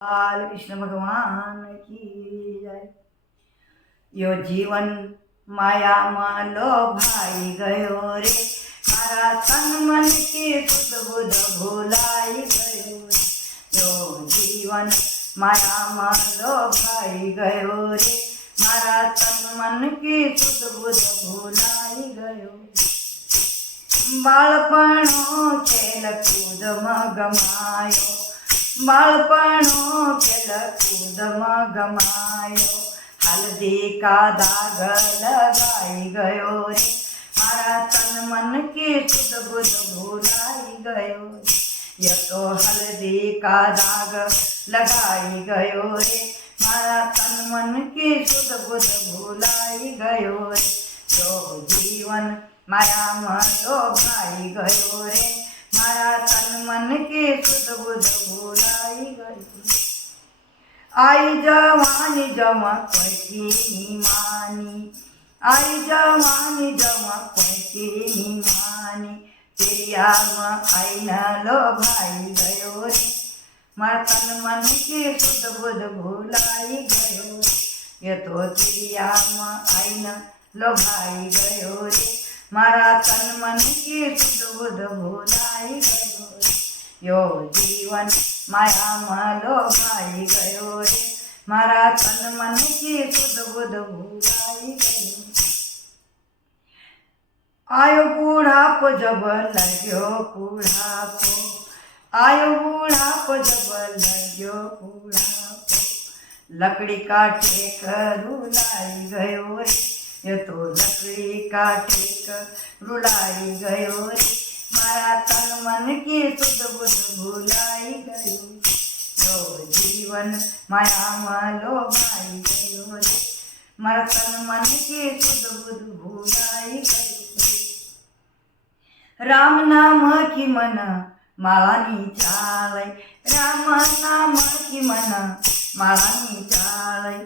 बाल कृष्ण भगवान की जय। यो जीवन माया માં લોભાઈ ગયો રે, મારા તન મન કે સુધ બુધ ભૂલાઈ ગયો રે। यो जीवन માયામાં લોભાઈ ગયો રે, મારા તન મન કે સુધ બુધ ભૂલાઈ ગયો। બાળપણો ખેલકૂદમાં ગમાયો, બાળપણો ખેલકૂદમાં ગમાયો। हल्दी का दाग लगाई गयो रे, मारा तन मन के सुध बुध भूलाई गयो रे। ये तो हल्दी का दाग लगाई गयो रे, मारा तन मन के सुध बुध भूलाई गयो रे। जो जीवन माया में लोभाई गयो रे, मारा तन मन के सुध बुध भूलाई गयो। आई जवानी जमा कोई मानी, आई जवानी जमा कोई मानी। तेरिया में आई न लो भाई गयो रे, मार तन मन के सुध बुध भूलाई गयो रे। ये तो तेरिया में आई न लो भाई गयो रे, मारा तन मन के सुध बुध भूलाई गयो रे। यो जीवन माया में लोभाई गयो रे, मारा तन मन की सुध बुध भूलाई गयो। आयो बूढ़ापो जब लग्यो बूढ़ापो, आयो बूढ़ापो जब लग्यो बूढ़ापो। लकड़ी काटे कर रुलाई गयो रे, ये तो लकड़ी काटे कर रुलाई गयो रे, मारा तन मन की सुध बुध भूलाई गयो। यो जीवन माया में लोभाई गयो रे, मारा तन मन की सुध बुध भूलाई गयो। राम नाम की मन माळानी चालै, राम नाम की मन माळानी चालै।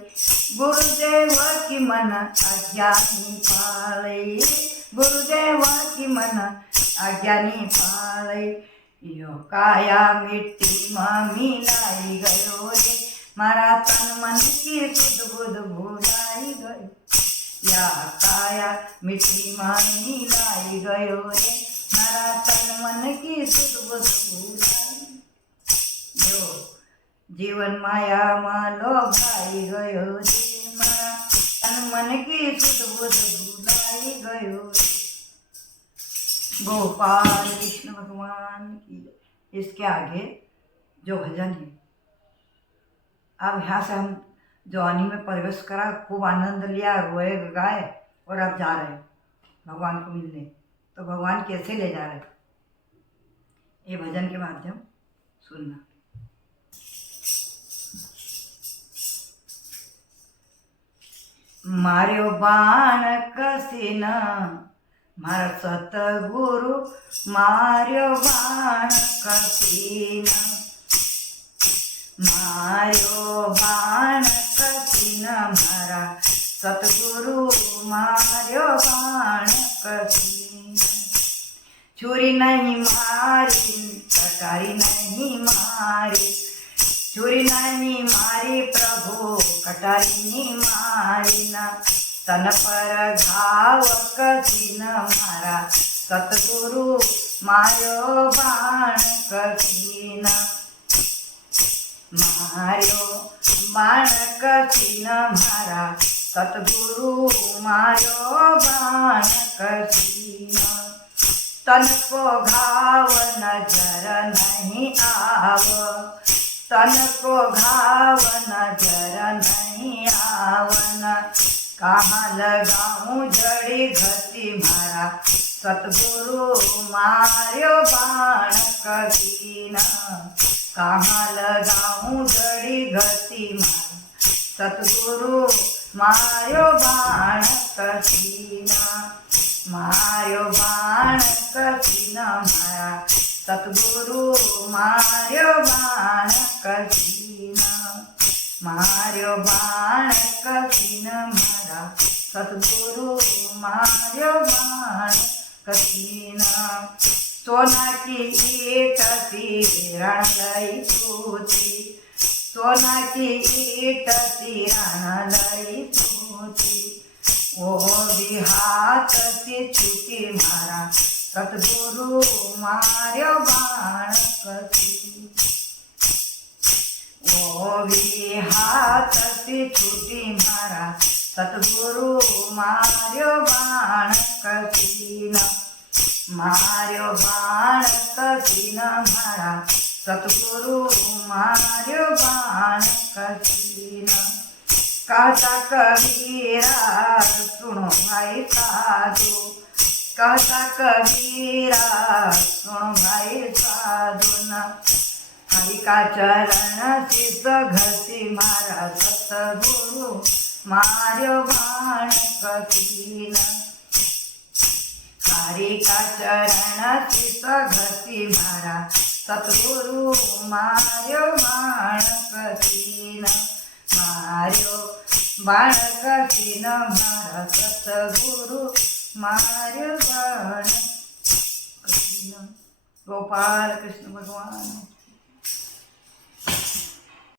गुरुदेव की मन आज्ञानी पाळै, गुरुदेव की मन आज्ञानी पाळै। यो काया मिट्टी में मिलाई गयो रे, मारा तन मन की सुध बुध भूलाई गयो। या काया मिट्टी में मिलाई गयो रे, मारा तन मन की सुध बुध भूलाई। यो जीवन माया में लोभाई गयो रे, मारा तन मन की सुध बुध भूलाई गयो रे। गोपाल कृष्ण भगवान की। इसके आगे जो भजन है, अब यहाँ से हम जवानी में प्रवेश करा, खूब आनंद लिया, रोए गाए, और अब जा रहे हैं भगवान को मिलने। तो भगवान कैसे ले जा रहे हैं, ये भजन के माध्यम सुनना। मार्यो बाण कसीना, मारा सतगुरु मार्यो बाण कसीना, मार्यो बाण कसीना, मारा सतगुरु मार्यो बाण कसीना। छुरी नहीं मारी, कटारी नहीं मारी, छुरी नहीं मारी प्रभु, कटारी नहीं मारी ना। तन पर घाव कसीन, मारा सतगुरु मार्यो बाण कसीन। मार्यो बाण कसीन, मारा सतगुरु मार्यो बाण कसीन। तन को घाव नजर नहीं आव, तन को घाव नजर नहीं आवना। कहाँ लगाऊं जड़ी घसी, मारा सतगुरु मार्यो बाण कसीना। कहाँ लगाऊं जड़ी घसी, मारा सतगुरु मार्यो बाण कसीना। मार्यो बाण कसीना, मारा सतगुरु मार्यो बाण कसीना। मार्यो बाण कसीना, मारा सतगुरु मार्यो बाण कसीना। सोना की ईट सी रण लई सूती, सोनाची ईटची रान लई तुती ओवी हातची छुटी मारा सद्गुरु मार्यो बाण कसी ओवी हातची छुटी मारा सद्गुरु मार्यो बाण कसीन मार्यो बाण कसीन मारा सद्गुरु मार्यो बाण कसीन कहता कबीरा सुनो भाई साधु कहता कबीरा सुनो भाई साधु न हरि का चरण शीस घसी मारा सतगुरु मार्यो बाण कसीन हरि का चरण शीस घसी मारा सतगुरु मार्यो बाण कसीन मार्यो बाण कसीन मारा सतगुरु मार्यो बाण कसीन। गोपाल कृष्ण भगवान।